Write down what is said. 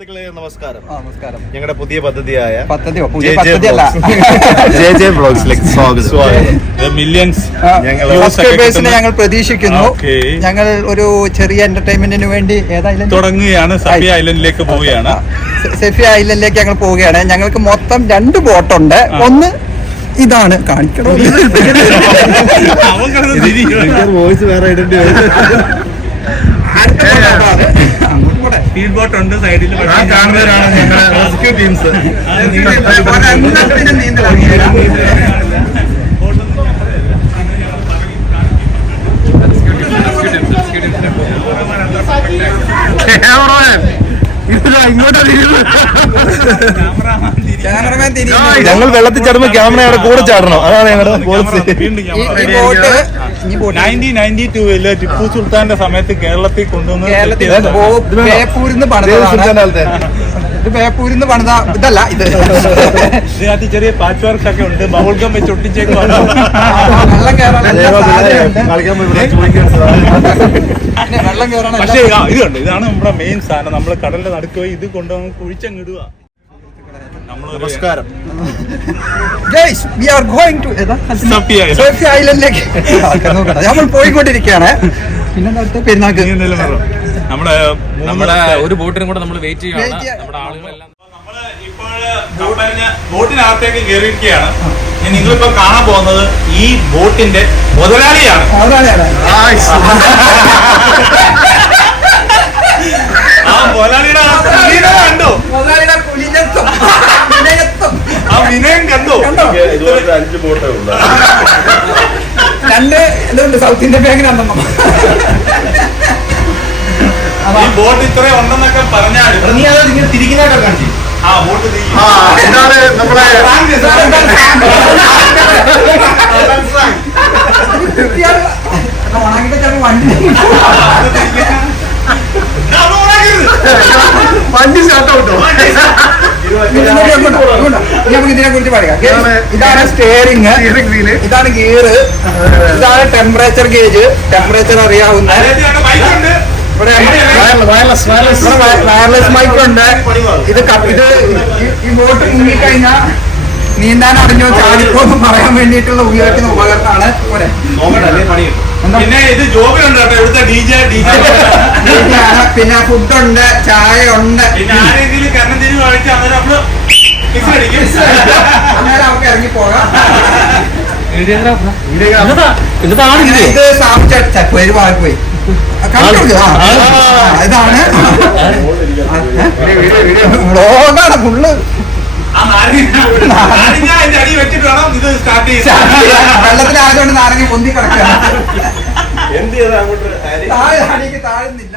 സുഹൃത്തുക്കളെ നമസ്കാരം. നമസ്കാരം. ഞങ്ങളുടെ പുതിയ പദ്ധതിയായ ബ്ലോഗ്സിലേക്ക് സ്വാഗതം. മില്യൺസ് സബ്സ്ക്രൈബേഴ്സിനെ ഞങ്ങൾ പ്രതീക്ഷിക്കുന്നു. ഞങ്ങൾ ഒരു ചെറിയ എന്റർടൈൻമെന്റിന് വേണ്ടി തുടങ്ങുകയാണ്. സഫിയ ഐലൻഡിലേക്ക് പോവുകയാണ്. സഫിയ ഐലൻഡിലേക്ക് ഞങ്ങൾ പോവുകയാണ്. ഞങ്ങൾക്ക് മൊത്തം 2 ബോട്ടുണ്ട്. ഒന്ന് ഇതാണ് കാണിക്കണോ? വോയിസ് വേറെ സ്പീഡ് ബോട്ട് ഉണ്ട് സൈഡിൽ. കാണുന്നവരാണ് ഞങ്ങളുടെ റെസ്ക്യൂ ടീംസ്. ഞങ്ങൾ വെള്ളത്തിൽ ചാടുമ്പോ ക്യാമറയുടെ കൂടെ ചാടണം. അതാണ് ഞങ്ങളുടെ പോളിസി. 1992 ടിപ്പു സുൽത്താന്റെ സമയത്ത് കേരളത്തിൽ കൊണ്ടുവന്ന് ബേപ്പൂരിന്ന് പണിത ഇതല്ല. ഇതിനകത്ത് ചെറിയ പാച്ച് വർക്ക് ഒക്കെ ഉണ്ട്. ബബിൾഗം വെച്ച് ഒട്ടിച്ചേക്കാണ്. പക്ഷേ ഇതുണ്ട്. ഇതാണ് നമ്മുടെ മെയിൻ സാധനം. നമ്മള് കടലിന്റെ നടുക്ക് പോയി ഇത് കൊണ്ടുവന്ന് കുഴിച്ചങ്ങിടുക. നമസ്കാരം. ഐലൻഡിലേക്ക് നമ്മൾ പോയിക്കൊണ്ടിരിക്കുകയാണ്. പിന്നെ പെരുന്നാക്ക് നമ്മുടെ ഒരു ബോട്ടിനും കൂടെ നമ്മൾ വെയിറ്റ് ചെയ്യുകയാണ്. നമ്മുടെ ആളുകളെല്ലാം ബോട്ടിനകത്തേക്ക് കയറിയിരിക്കുകയാണ്. നിങ്ങളിപ്പോ കാണാൻ പോകുന്നത് ഈ ബോട്ടിന്റെ മുതലാളിയാണ്. ആ മുതലാളിയുടെ കണ്ടോ? ആ വിനയം കണ്ടോ? 5 ബോട്ടേ ഉള്ളൂ. 2 ഇതുണ്ട്. സൗത്ത് ഇന്ത്യൻ ബാങ്കിനാണ്. ഈ ബോട്ട് ഇത്രയും ഉണ്ടെന്നൊക്കെ പറഞ്ഞാൽ നീ അത് ഇങ്ങനെ തിരിക്കുന്നതായിട്ടൊക്കെ കാണിച്ചു. ആ ബോട്ട് ഇതാണ് നമ്മളെ വണ്ടി സ്റ്റാർട്ട് ഔട്ടോ. നമുക്ക് ഇതിനെ കുറിച്ച് പറയാം. ഇതാണ് സ്റ്റിയറിംഗ്, ഇതാണ് ഗിയർ, ഇതാണ് ടെമ്പറേച്ചർ ഗേജ്. ടെമ്പറേച്ചർ അറിയാവുന്ന വയർലെസ് മൈക്ക് ഉണ്ട്. ഇത് ഈ ബോട്ട് മുങ്ങിക്കഴിഞ്ഞാൽ നീന്താൻ അറിഞ്ഞോ ചാടിപ്പോ എന്ന് പറയാൻ വേണ്ടിയിട്ടുള്ള ഉപയോഗിക്കുന്ന ഉപകരണമാണ്. പിന്നെ ഇത് ജോബിലുണ്ട്. പിന്നെ ഫുഡുണ്ട്, ചായ ഉണ്ട്. പിന്നെ ആരെങ്കിലും കരണം തിരിവ് കഴിച്ചാൽ അന്നേരം നമ്മള് അന്നേരം നമുക്ക് ഇറങ്ങി പോകാം. ഇത് സാമിച്ചേരി പോയി ഇതാണ് വ്ളോഗാണ് ഫുള്ള്. വെള്ളത്തിലായതുകൊണ്ട് നാരങ്ങ പൊന്തി കിടക്കുക. താഴെ താഴുന്നില്ല.